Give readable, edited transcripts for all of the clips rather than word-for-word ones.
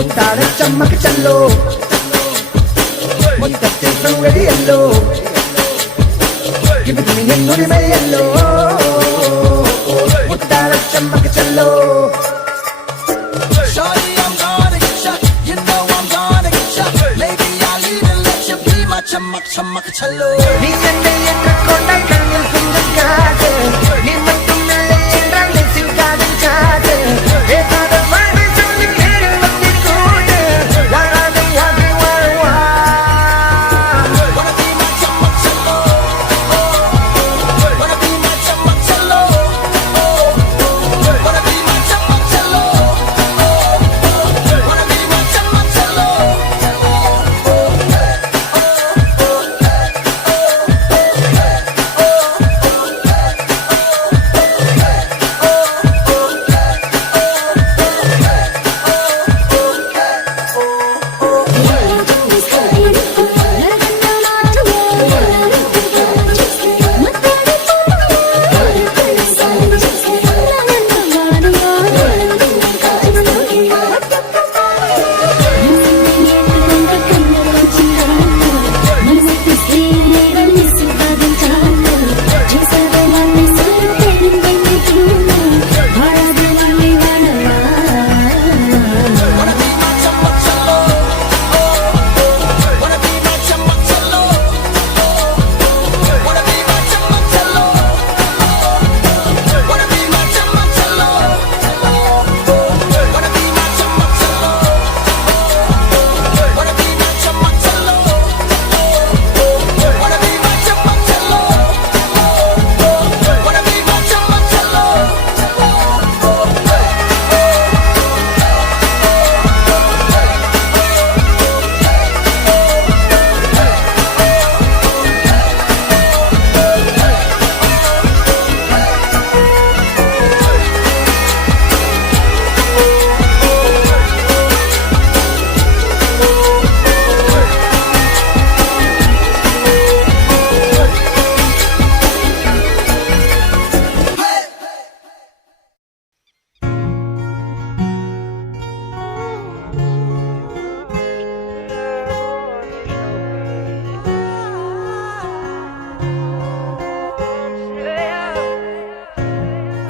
முத்தார சம்மக்கு Cello மொத்தத்தில் சங்கடியல்லோ இது நீ என்னுரிமையல்லோ முத்தார சம்மக்கு செல்லோ நீ என்னை ஏற்றுக்கொண்டாய் கண்ணில் கொஞ்சம் காது நீ மட்டும் இல்லை என்றால் நெசில் காதல் காது ஏகாத வாழ்வை சொல்லி நேரில் வந்து கூடு வாழாத வாழ்வை வாழ்வா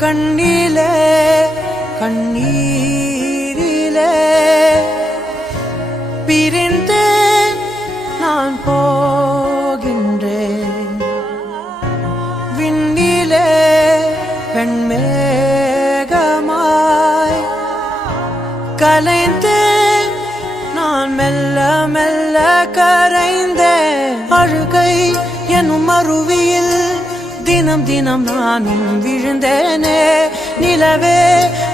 கண்ணிலே கண்ணீரிலே பிரிந்து நான் போகின்றேன் விண்ணிலே வெண்மேகமாய் கலைந்து நான் மெல்ல மெல்ல கரைந்தேன் அழுகை எனும் அருவியில் தினம் தினம் நானும் விழுந்தேனே நிலவே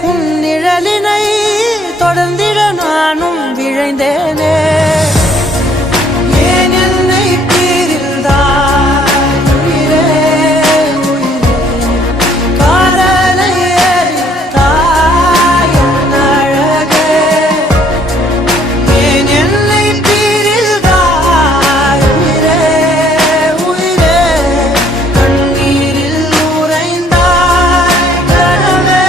உன் நிழலினை தொடர்ந்திட நானும் விழைந்தேனே ஏன் என்னை பிரிந்தாய் உயிரே காதலை எரித்தாய் என் அழகே ஏன் என்னை பிரிந்தாய் உயிரே உயிரே கண்ணீரில் உறைந்தாய் கனவே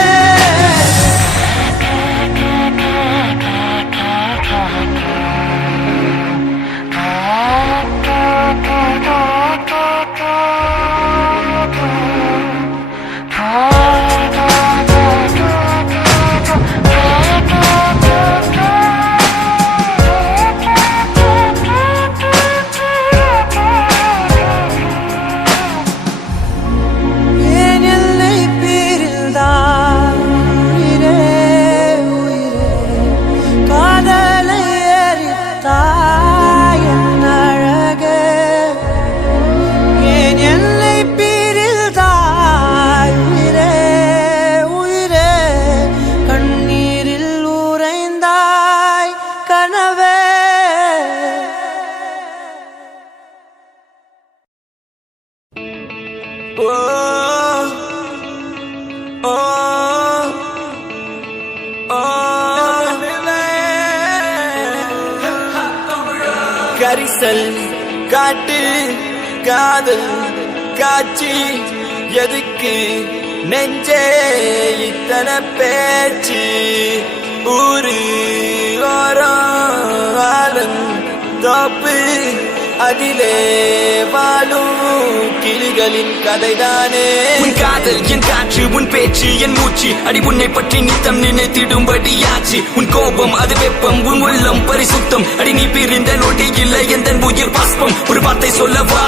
ஏன் என்னை பிரிந்தாய் உயிரே உயிரே காதலை எரித்தாய் என் அழகே ஏன் என்னை பிரிந்தாய் உயிரே உயிரே கண்ணீரில் உறைந்தாய் கனவே கரிசல் காட்டு காதல் காட்சி எதுக்கு நெஞ்சே இத்தனை பேச்சு ஊரு ஓரம் தோப்பு அதிலே வாழும் கிளிகளின் கதைதானே. உன் காதல் என் காற்று, உன் பேச்சு என் மூச்சு, அடி உன்னை பற்றி நித்தம் நினைத்திடும்படியாச்சு. உன் கோபம் அது வெப்பம், உன் உள்ளம் பரிசுத்தம், அடி நீ பிரிந்த நொடி இல்லை எந்த உயிர் பாஸ்பம். ஒரு வார்த்தை சொல்லவா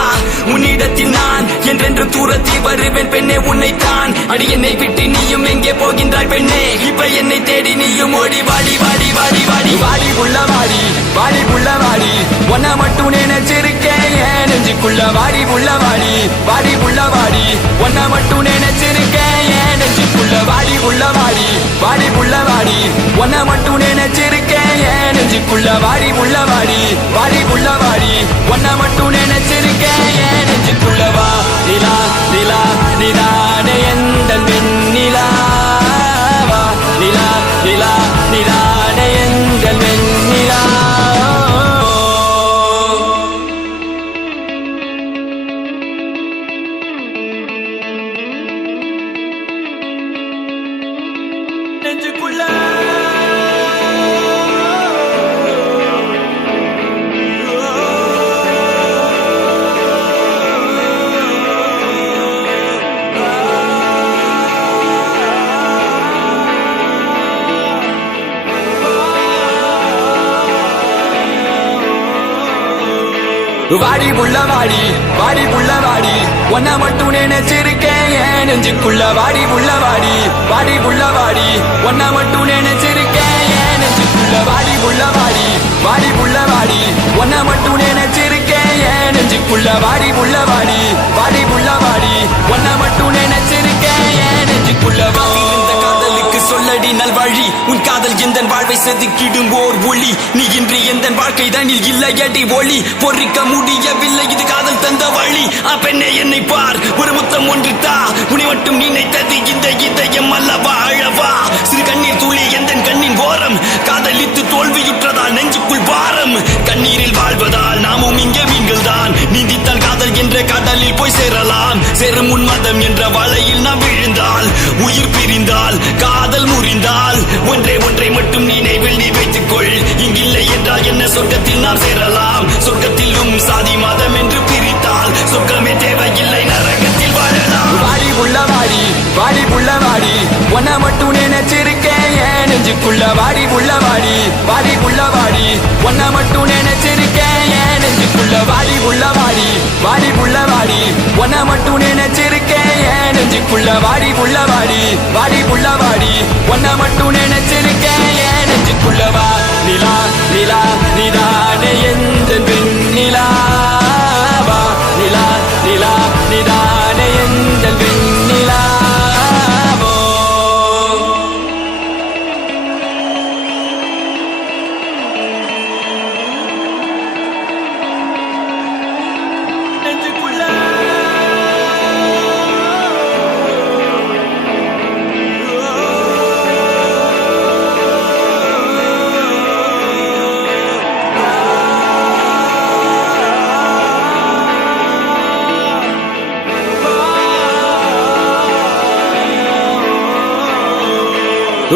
உன்னிடத்தில் நான் என்றென்றும் தூரத்தி வருவேன் பெண்ணே உன்னைத்தான். அடி என்னை விட்டு நீயும் எங்கே போகின்றாய் பெண்ணே, இப்ப என்னை தேடி நீயும் ஓடி வாடி வாடி வாடி வாடி வாடி புள்ள வாடி வாடி புள்ள வாடி ஒன்ன மட்டும் நினைச்சிருக்கேன் என் நெஞ்சுக்குள்ள. வாடி புள்ள வாடி வாடி புள்ள வாடி ஒன்ன மட்டும் நினைச்சிருக்கேன் என் நெஞ்சுக்குள்ள. வாடி புள்ள வாடி வாடி புள்ள வாடி ஒன்ன மட்டும் நினைச்சிருக்கேன் என் நெஞ்சுக்குள்ள. வாடி புள்ள வாடி வாடி புள்ள வாடி ஒன்ன மட்டும் நினைச்சிருக்கேன் என் நெஞ்சுக்குள்ள. வா நிலா நிலா நிலானே எந்தன் வெண்ணிலா, வா நிலா நிலா நிலானே எங்கள் வெண்ணிலா. நெஞ்சுக்குள்ள வாடி புள்ள வாடி வாடி புள்ள வாடி ஒன்ன மட்டும் நினைச்சிருக்கேன் என் நெஞ்சுக்குள்ள. வாடி புள்ள வாடி வாடி புள்ள வாடி ஒன்ன மட்டும் நினைச்சிருக்கேன் என் நெஞ்சுக்குள்ள. வாடி புள்ள வாடி வாடி புள்ள வாடி ஒன்ன மட்டும் நினைச்சிருக்கேன் என் நெஞ்சுக்குள்ள. வாடி புள்ள வாடி வாடி புள்ள வாடி ஒன்ன மட்டும் நினைச்சிருக்கேன் என் நெஞ்சுக்குள்ள. இந்த காதலுக்கு சொல்லடி நல்வழி, உன் காதல் எந்த வாழ்வை செதுக்கிடும் ஓர் ஒளி. நீ இன்றி எந்த வாழ்க்கை தனில் இல்லையடி ஒளி, பொறிக்க முடியவில்லை இது காதல் தந்த வழி. பெண்ணே என்னை பார், ஒரு முத்தம் ஒன்று தா, உன்னை மட்டும் நினைத்தது இந்த இதயம் அல்லவா அழவா. சிறு கண்ணீர் துளி எந்த கண்ணின் ஓரம், காதலித்து தோல்வியுற்றதால் நெஞ்சுக்குள் பாரம். கண்ணீரில் வாழ்வதால் நாமும் இங்கே மீன்கள் தான், நீந்தித்தால் காதல் என்ற கடலில் போய் சேரலாம். சேரும் உன்மதம் என்ற வலையில் நாம் விழுந்தால், உயிர் பிரிந்தால் காதல் முறிந்தால், ஒன்றே ஒன்றை மட்டும் நினைவில் நீ வைத்துக்கொள், இங்கில்லை என்றால் என்ன சொர்க்கத்தில் நாம் சேரலாம். சொர்க்கத்திலும் சாதி மதம் என்று பிரித்தால் சொர்க்கமே தேவையில்லை, நரகத்தில் வாழலாம். வாடி புள்ள வாடி வாடி புள்ள வாடி ஒன்ன மட்டும் நினைச்சிருக்கேன் என் நெஞ்சுக்குள்ள. வாடி புள்ள வாடி வாடி புள்ள வாடி ஒன்ன மட்டும் நினைச்சிருக்கேன் என் நெஞ்சுக்குள்ள. வாடி புள்ள வாடி வாடி புள்ள வாடி ஒன்ன மட்டும் நினைச்சிருக்கேன் என் நெஞ்சுக்குள்ள. வாடி புள்ள வாடி வாடி புள்ள வாடி ஒன்ன மட்டும் நினைச்சிருக்கேன் என் நெஞ்சுக்குள்ள. வா நிலா நிலா நிலானே எந்த வெண்ணிலா, வா நிலா நிலா நிலானே எந்த வெண்ணிலா.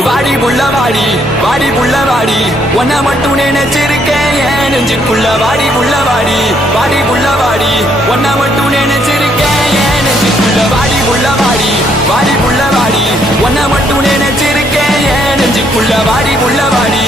வாடி புள்ள வாடி வாடி புள்ள வாடி ஒன்ன மட்டும் நினைச்சிருக்கேன் என் நெஞ்சுக்குள்ள. வாடி புள்ள வாடி வாடி புள்ள வாடி ஒன்ன மட்டும் நினைச்சிருக்கேன் என் நெஞ்சுக்குள்ள. வாடி புள்ள வாடி வாடி புள்ள வாடி ஒன்ன மட்டும் நினைச்சிருக்கேன் என் நெஞ்சுக்குள்ள. வாடி புள்ள வாடி